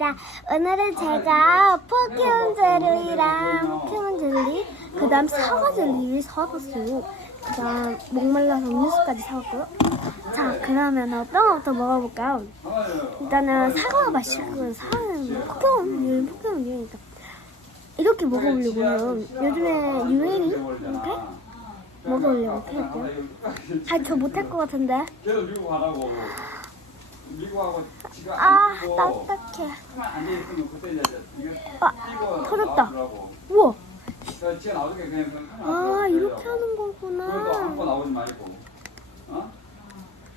반갑습니다. 오늘은 제가 포켓몬 젤리랑 포켓몬 젤리, 그 다음 사과 젤리를 사왔어요. 그 다음 목말라서 음료수까지 사왔고요. 자, 그러면 어떤 것부터 먹어볼까요? 일단은 사과가 맛있고 사과는 포켓몬, 포켓몬 유행이니까. 이렇게 먹어보려고 요. 요즘에 유행이 이렇게 먹어보려고 했고요. 아, 저 못할 것 같은데. 미국. 미국하고 지가 아, 안 뛰고 딱딱해. 가만 앉아 있으면 그때 이제 이거 아, 뛰고 터졌다. 나오더라고. 우와. 그래서 지가 나오게 그냥 아 이렇게 있어요. 하는 그래도 한번 거구나. 나오지 말고. 어?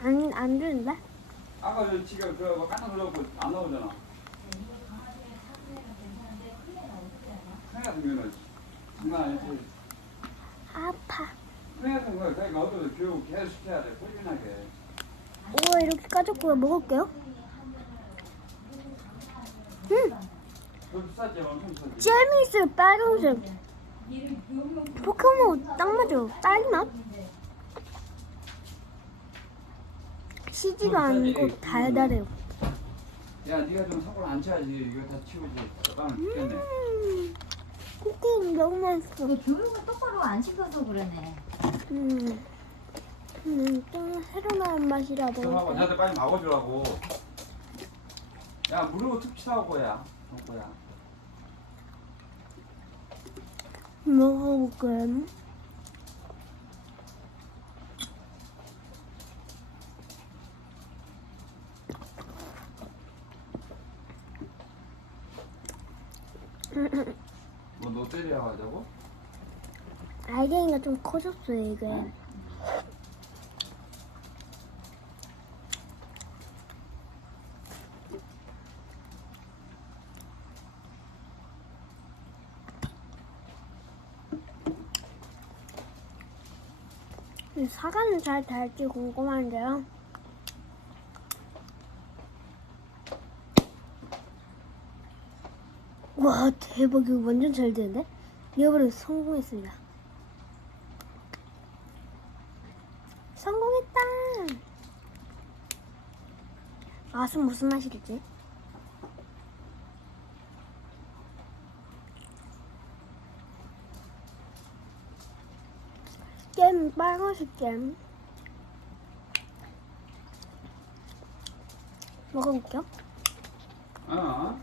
안 안 되는데? 아까 저 지가 그거 깜짝 놀라고 안 나오잖아. 장난 아니지. 아파. 큰애 같은 거 자기가 어디서 교육 계속 시켜야 돼. 꾸준하게. 우와 이렇게 까졌고요. 먹을게요. 음. 재미있어요. 빨간색. 포켓몬 딱 맞아요. 딸기 맛. 시지도 않고 달달해요. 야 네가 좀 사고를 안 쳐야지. 이거 다 치우지. 빵을 죽겠네. 음, 쿠키는 너무 맛있어. 그 교육을 똑바로 안 시켜서 그러네. 음, 음, 좀 새로 나온 맛이라 좀 하고 먹을게요. 나한테 빨리 먹어주라고. 야 무료고 툭 치라고 거야. 거야. 먹어볼게요. 뭐너 때려 가자고? 알갱이가 좀 커졌어요 이게. 이 사과는 잘 달지 궁금한데요. 와 대박 이거 완전 잘 되는데? 이번에 성공했습니다. 성공했다. 맛은 무슨 맛이겠지? 잼 빨간색 잼 먹어볼게요. 어.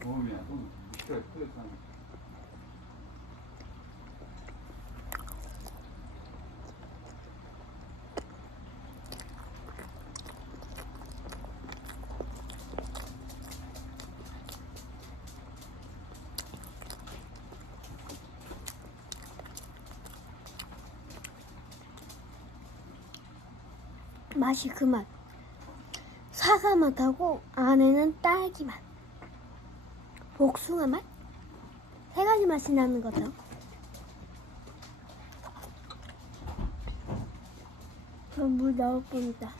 도움이야. 좀 그래 그래. 맛이 그 맛. 사과 맛하고 안에는 딸기 맛. 복숭아 맛? 세 가지 맛이 나는 거죠. 물 넣을 봅니다.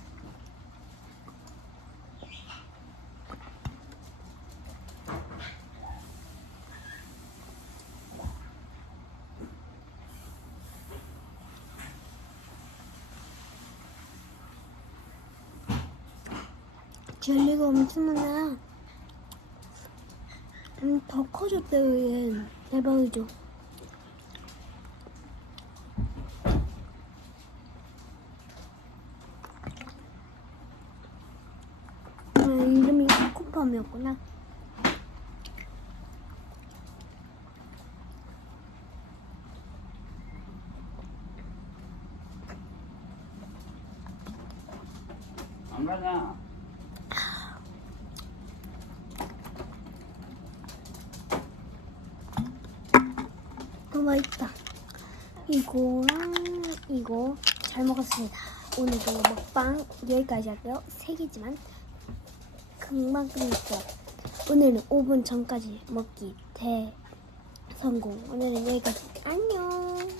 젤리가 엄청 많아요. 음, 더 커졌대요, 얘. 대박이죠. 아, 이름이 코코팜이었구나. 안 가냐? 더 맛있다. 이거랑 이거 잘 먹었습니다. 오늘도 먹방 여기까지 할게요. 세 개지만 금방 끝냈어요. 오늘은 5분 전까지 먹기 대성공. 오늘은 여기까지. 안녕.